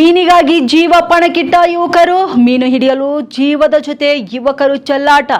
ಮೀನಿಗಾಗಿ ಜೀವ ಪಣಕ್ಕಿಟ್ಟ ಯುವಕರು ಮೀನು ಹಿಡಿಯಲು ಜೀವದ ಜೊತೆ ಯುವಕರು ಚೆಲ್ಲಾಟ.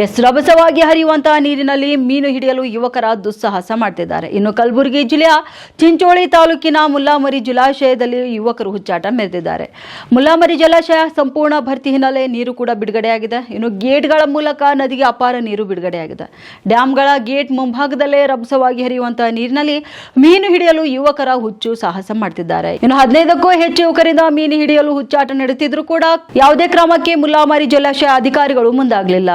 ಎಸ್, ರಭಸವಾಗಿ ಹರಿಯುವಂತಹ ನೀರಿನಲ್ಲಿ ಮೀನು ಹಿಡಿಯಲು ಯುವಕರ ದುಸ್ಸಾಹಸ ಮಾಡ್ತಿದ್ದಾರೆ. ಇನ್ನು ಕಲಬುರಗಿ ಜಿಲ್ಲೆಯ ಚಿಂಚೋಳಿ ತಾಲೂಕಿನ ಮುಲ್ಲಾಮರಿ ಜಲಾಶಯದಲ್ಲಿ ಯುವಕರು ಹುಚ್ಚಾಟ ಮೆರೆದಿದ್ದಾರೆ. ಮುಲ್ಲಾಮರಿ ಜಲಾಶಯ ಸಂಪೂರ್ಣ ಭರ್ತಿ ಹಿನ್ನೆಲೆ ನೀರು ಕೂಡ ಬಿಡುಗಡೆಯಾಗಿದೆ. ಇನ್ನು ಗೇಟ್ಗಳ ಮೂಲಕ ನದಿಗೆ ಅಪಾರ ನೀರು ಬಿಡುಗಡೆಯಾಗಿದೆ. ಡ್ಯಾಂಗಳ ಗೇಟ್ ಮುಂಭಾಗದಲ್ಲೇ ರಭಸವಾಗಿ ಹರಿಯುವಂತಹ ನೀರಿನಲ್ಲಿ ಮೀನು ಹಿಡಿಯಲು ಯುವಕರ ಹುಚ್ಚು ಸಾಹಸ ಮಾಡ್ತಿದ್ದಾರೆ. ಇನ್ನು ಹದಿನೈದಕ್ಕೂ ಹೆಚ್ಚು ಯುವಕರಿಂದ ಮೀನು ಹಿಡಿಯಲು ಹುಚ್ಚಾಟ ನಡೆಸಿದ್ರು ಕೂಡ ಯಾವುದೇ ಕ್ರಮಕ್ಕೆ ಮುಲ್ಲಾಮಾರಿ ಜಲಾಶಯ ಅಧಿಕಾರಿಗಳು ಮುಂದಾಗಲಿಲ್ಲ.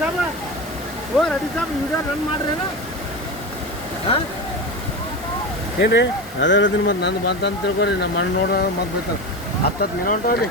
ಸಾಬ ಓ ರೆಡಿ ಸಾಬ್ ವಿಡಿಯೋ ರನ್ ಮಾಡ್ರೇನು? ಹಾಂ? ಏನ್ರಿ? ಅದೇ ಹೇಳ್ತೀನಿ ಮತ್ತೆ ನಂದು ಬಂತಂತ ತಿಳ್ಕೊರಿ ನಮ್ಮ ಮಣ್ಣು ನೋಡೋ ಮತ್ತೆ ಬರ್ತದೆ ಹತ್ತತ್ತು ಮಿನ ಹೊಂಟವ್ರಿ